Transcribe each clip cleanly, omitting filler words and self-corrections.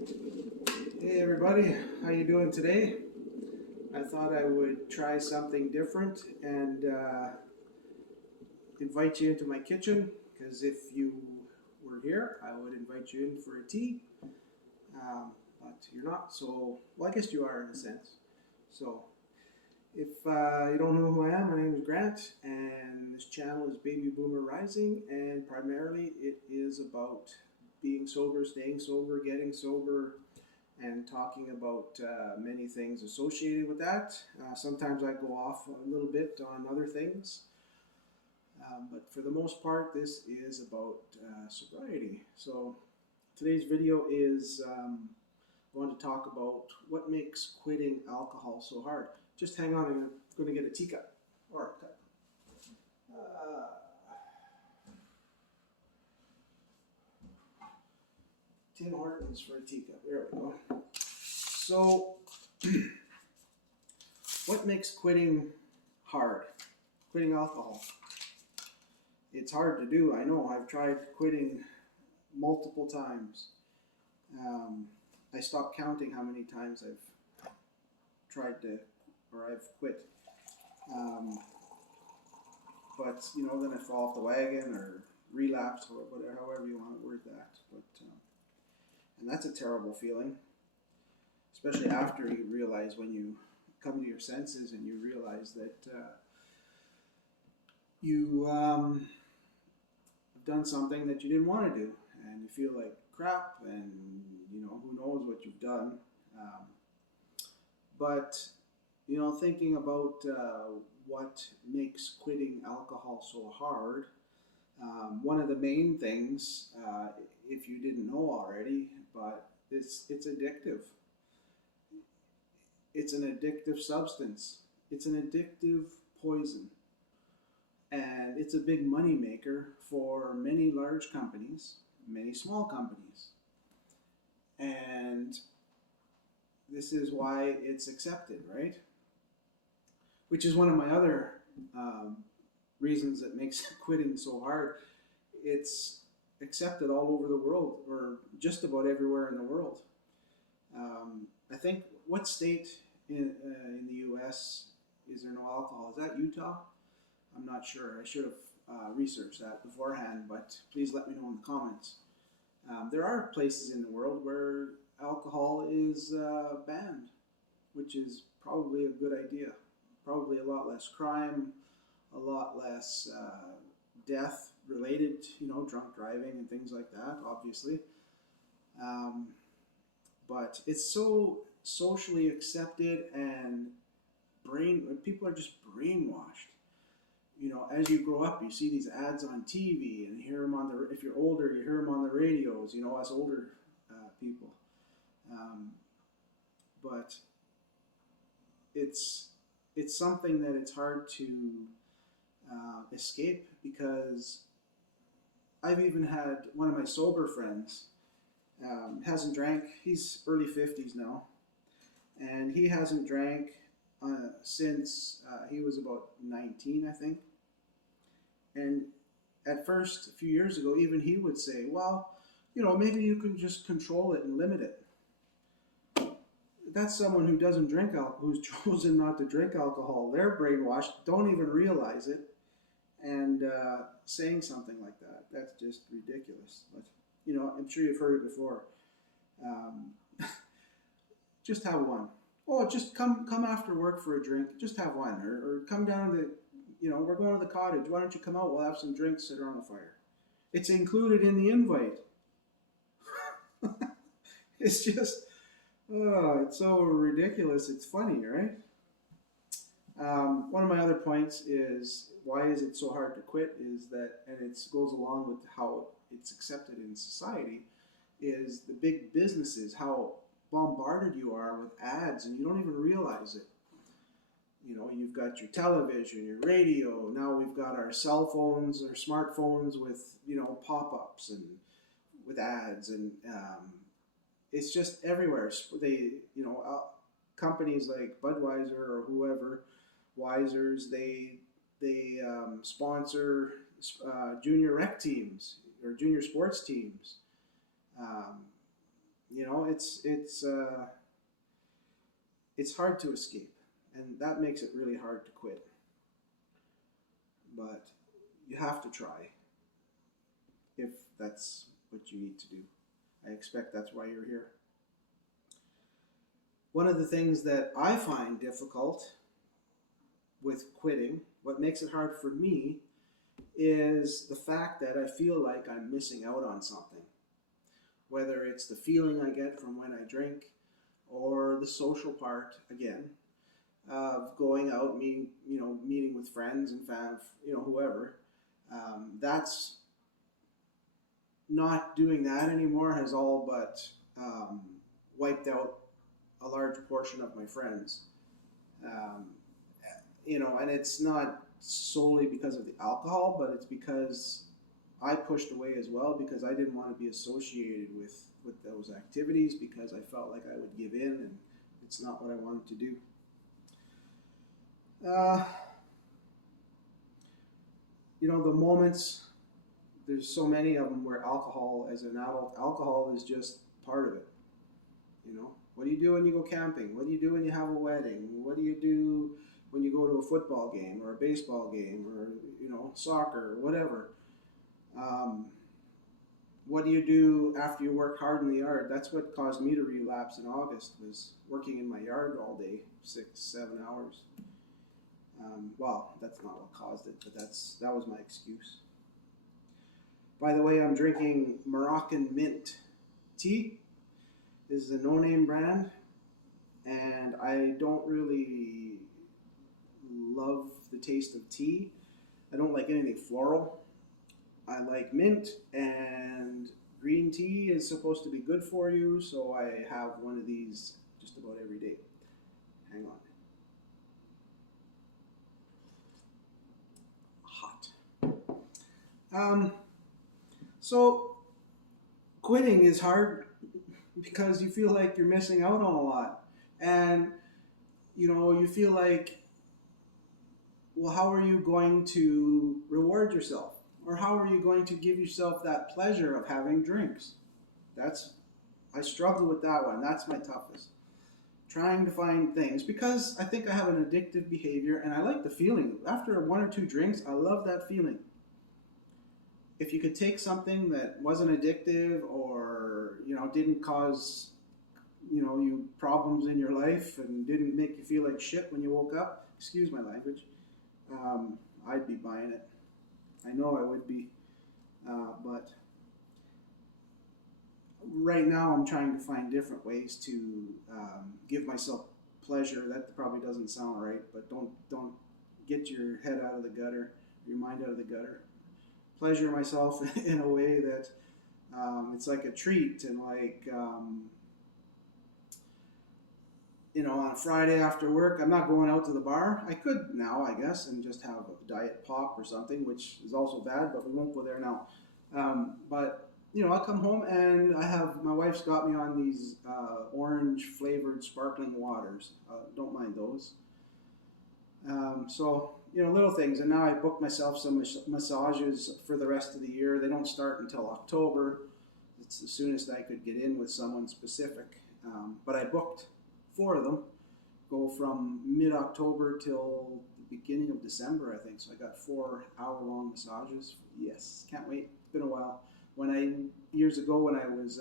Hey everybody, how you doing today? I thought I would try something different and invite you into my kitchen because if you were here, I would invite you in for a tea. But you're not, so well, I guess you are in a sense. So if you don't know who I am, my name is Grant, and this channel is Baby Boomer Rising, and primarily it is about being sober, staying sober, getting sober, and talking about many things associated with that. Sometimes I go off a little bit on other things, but for the most part, this is about sobriety. So today's video is going to talk about what makes quitting alcohol so hard. Just hang on, I'm going to get a teacup or a cup. Tim Hortons for a teacup. There we go. So, what makes quitting hard? Quitting alcohol. It's hard to do. I know. I've tried quitting multiple times. I stopped counting how many times I've tried to, or I've quit. But then I fall off the wagon or relapse or whatever, however you want to word that. But and that's a terrible feeling, especially after you realize when you come to your senses and you realize that you done something that you didn't want to do, and you feel like crap, and who knows what you've done. Um, but thinking about what makes quitting alcohol so hard, one of the main things, if you didn't know already, but it's addictive. It's an addictive substance. It's an addictive poison. And it's a big money maker for many large companies, many small companies. And this is why it's accepted, right? Which is one of my other reasons that makes quitting so hard. It's accepted all over the world, or just about everywhere in the world. I think, what state in the U.S. is there no alcohol? Is that Utah? I'm not sure. I should have researched that beforehand, but please let me know in the comments. There are places in the world where alcohol is banned, which is probably a good idea. Probably a lot less crime, a lot less death related, drunk driving and things like that, obviously. But it's so socially accepted, and people are just brainwashed. As you grow up, you see these ads on TV and hear them if you're older, you hear them on the radios, us older people. But it's something that it's hard to escape, because I've even had one of my sober friends, hasn't drank, he's early 50s now, and he hasn't drank since he was about 19, I think. And at first, a few years ago, even he would say, well, maybe you can just control it and limit it. That's someone who doesn't drink alcohol, who's chosen not to drink alcohol. They're brainwashed, don't even realize it, and saying something like that. That's just ridiculous. But, I'm sure you've heard it before. Just have one. Oh, just come after work for a drink. Just have one, or come down to we're going to the cottage. Why don't you come out? We'll have some drinks, sit around the fire. It's included in the invite. It's just, oh, it's so ridiculous. It's funny, right? One of my other points is, why is it so hard to quit, is that, and it goes along with how it's accepted in society, is the big businesses, how bombarded you are with ads, and you don't even realize it. You've got your television, your radio. Now we've got our cell phones, our smartphones with, pop-ups and with ads, and it's just everywhere. Companies like Budweiser or whoever, Weisers, they sponsor junior rec teams or junior sports teams. it's hard to escape, and that makes it really hard to quit. But you have to try if that's what you need to do. I expect that's why you're here. One of the things that I find difficult with quitting, what makes it hard for me, is the fact that I feel like I'm missing out on something. Whether it's the feeling I get from when I drink, or the social part again of going out, meeting with friends and whoever. That's not doing that anymore has all but um, wiped out a large portion of my friends. Um, and it's not solely because of the alcohol, but it's because I pushed away as well because I didn't want to be associated with those activities because I felt like I would give in, and it's not what I wanted to do. Uh, the moments, there's so many of them where alcohol, as an adult, alcohol is just part of it. What do you do when you go camping? What do you do when you have a wedding? What do you do when you go to a football game or a baseball game or soccer or whatever? What do you do after you work hard in the yard? That's what caused me to relapse in August, was working in my yard all day, 6-7 hours. Well, that's not what caused it, but that was my excuse. By the way, I'm drinking Moroccan mint tea. This is a no-name brand, and I don't really love the taste of tea. I don't like anything floral. I like mint, and green tea is supposed to be good for you, so I have one of these just about every day. Hang on. Hot. So quitting is hard because you feel like you're missing out on a lot. And, you feel like, well, how are you going to reward yourself? Or how are you going to give yourself that pleasure of having drinks? I struggle with that one. That's my toughest. Trying to find things because I think I have an addictive behavior and I like the feeling. After 1 or 2 drinks, I love that feeling. If you could take something that wasn't addictive or didn't cause you problems in your life and didn't make you feel like shit when you woke up, excuse my language, I'd be buying it. I know I would be, but right now I'm trying to find different ways to give myself pleasure. That probably doesn't sound right, but don't get your head out of the gutter, your mind out of the gutter. Pleasure myself in a way that it's like a treat, and like on a Friday after work, I'm not going out to the bar. I could now, I guess, and just have a diet pop or something, which is also bad, but we won't go there now. But I'll come home and my wife's got me on these orange flavored sparkling waters. Don't mind those. So little things. And now I booked myself some massages for the rest of the year. They don't start until October. It's the soonest I could get in with someone specific. But I booked 4 of them. Go from mid-October till the beginning of December, I think. So I got 4-hour-long massages. Yes, can't wait. It's been a while. Years ago when I was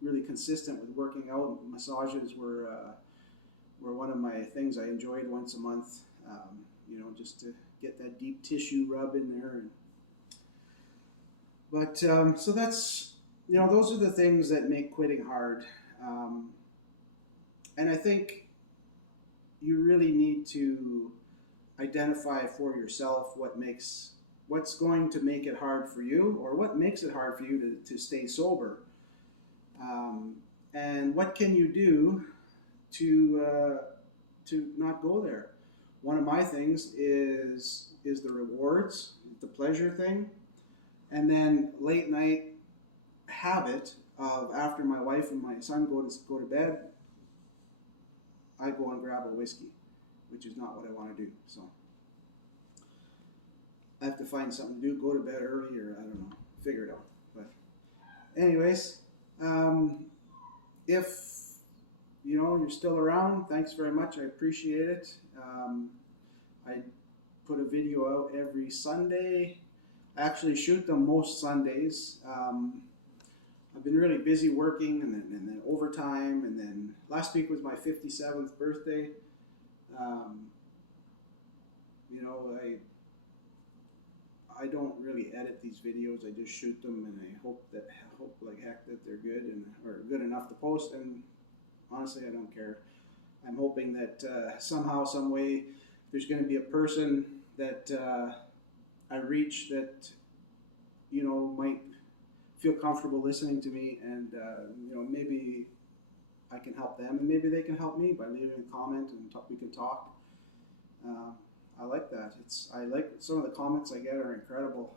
really consistent with working out, massages were one of my things I enjoyed once a month. Just to get that deep tissue rub in there. But so that's those are the things that make quitting hard. And I think you really need to identify for yourself what's going to make it hard for you, or what makes it hard for you to stay sober. And what can you do to not go there? One of my things is the rewards, the pleasure thing, and then late night habit of, after my wife and my son go to bed, I go and grab a whiskey, which is not what I want to do. So I have to find something to do, go to bed early, or I don't know, figure it out. But anyways, if you're still around, thanks very much. I appreciate it. I put a video out every Sunday. I actually shoot them most Sundays. I've been really busy working, and then overtime, and then last week was my 57th birthday. You know, I don't really edit these videos. I just shoot them, and I hope like heck that they're good or good enough to post. And honestly, I don't care. I'm hoping that somehow, some way, there's going to be a person that I reach that might feel comfortable listening to me, and maybe I can help them, and maybe they can help me by leaving a comment, and we can talk. I like that. I like some of the comments I get are incredible.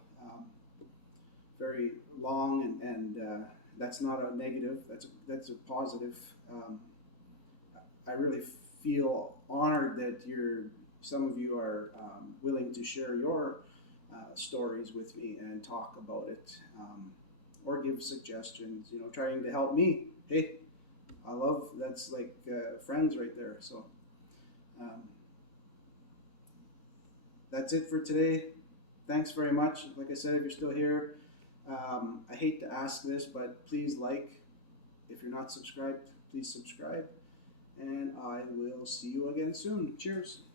Very long, and that's not a negative. That's a positive. I really feel honored that some of you are willing to share your stories with me and talk about it, or give suggestions. Trying to help me. Hey, that's like friends right there. So. That's it for today. Thanks very much. Like I said, if you're still here, I hate to ask this, but please like. If you're not subscribed, please subscribe. And I will see you again soon. Cheers.